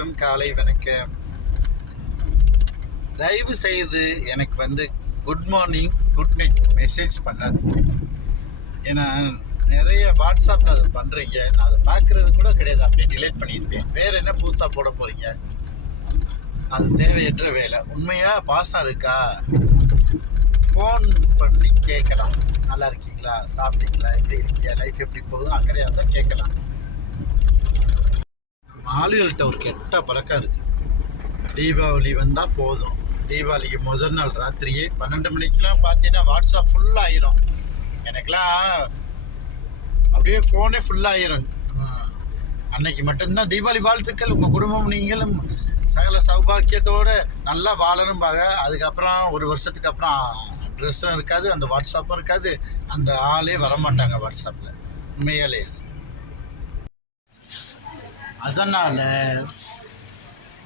அனைவருக்கும் காலை வணக்கம். தயவு செய்து எனக்கு good morning good night message பண்ணாதீங்க. ஏன்னா நிறைய வாட்ஸ்அப்பில் அதை பண்ணுறீங்க, நான் அதை பார்க்குறது கூட கிடையாது, அப்படியே டிலீட் பண்ணியிருப்பேன். வேறு என்ன புதுசாக போட போகிறீங்க? அது தேவையற்ற வேலை. உண்மையாக பாசம் இருக்கா, ஃபோன் பண்ணி கேட்கலாம். நல்லா இருக்கீங்களா, சாப்பிட்டீங்களா, எப்படி இருக்கீங்க, லைஃப் எப்படி போகுதுன்னு அக்கறையாக இருந்தால் கேட்கலாம். ஆளுகள்கிட்ட ஒரு கெட்ட பழக்கம் இருக்குது. தீபாவளி வந்தால் போதும், தீபாவளிக்கு முதல் நாள் ராத்திரியே 12 மணிக்கெலாம் பார்த்தீங்கன்னா வாட்ஸ்அப் ஃபுல்லாகிடும். எனக்கெலாம் அப்படியே ஃபோனே ஃபுல்லாகிடும். அன்னைக்கு மட்டும்தான் தீபாவளி வாழ்த்துக்கள், உங்கள் குடும்பம் நீங்களும் சகல சௌபாக்கியத்தோடு நல்லா வாழணும்பாங்க. அதுக்கப்புறம் ஒரு வருஷத்துக்கு அப்புறம் ட்ரெஸ்ஸும் இருக்காது, அந்த வாட்ஸ்அப்பும் இருக்காது, அந்த ஆளே வரமாட்டாங்க வாட்ஸ்அப்பில். உண்மையாலே அதனால்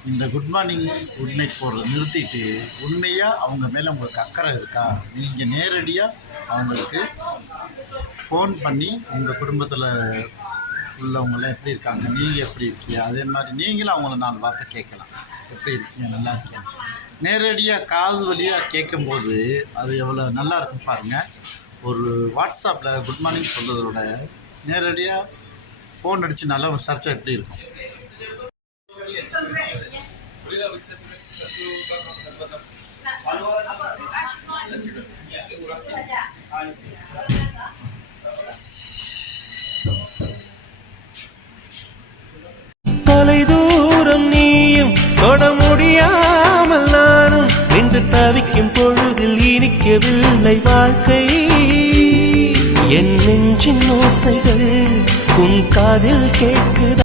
இந்த குட் மார்னிங் குட் நைட் போடுறத நிறுத்திட்டு, உண்மையாக அவங்க மேலே உங்களுக்கு அக்கறை இருக்கா, நீங்கள் நேரடியாக அவங்களுக்கு ஃபோன் பண்ணி உங்கள் குடும்பத்தில் உள்ளவங்களாம் எப்படி இருக்காங்க, நீங்கள் எப்படி இருக்கீங்க, அதே மாதிரி நீங்களும் அவங்கள 4 வார்த்தை கேட்கலாம். எப்படி இருக்கீங்க, நல்லா இருக்கீங்க. நேரடியாக காது வழியாக கேட்கும்போது அது எவ்வளோ நல்லா இருக்கும் பாருங்கள். ஒரு வாட்ஸ்அப்பில் குட் மார்னிங் சொல்கிறதோட நேரடியாக ஃபோன் அடித்து நல்லா விசாரிச்சா எப்படி இருக்கும். தொலை தூரம் நீயும் தொட முடியாமல் நானும் என்று தவிக்கும் பொழுதில் இனிக்கவில்லை வாழ்க்கை. என் நெஞ்சின் ஓசைகள் உன் காதில் கேட்குதா?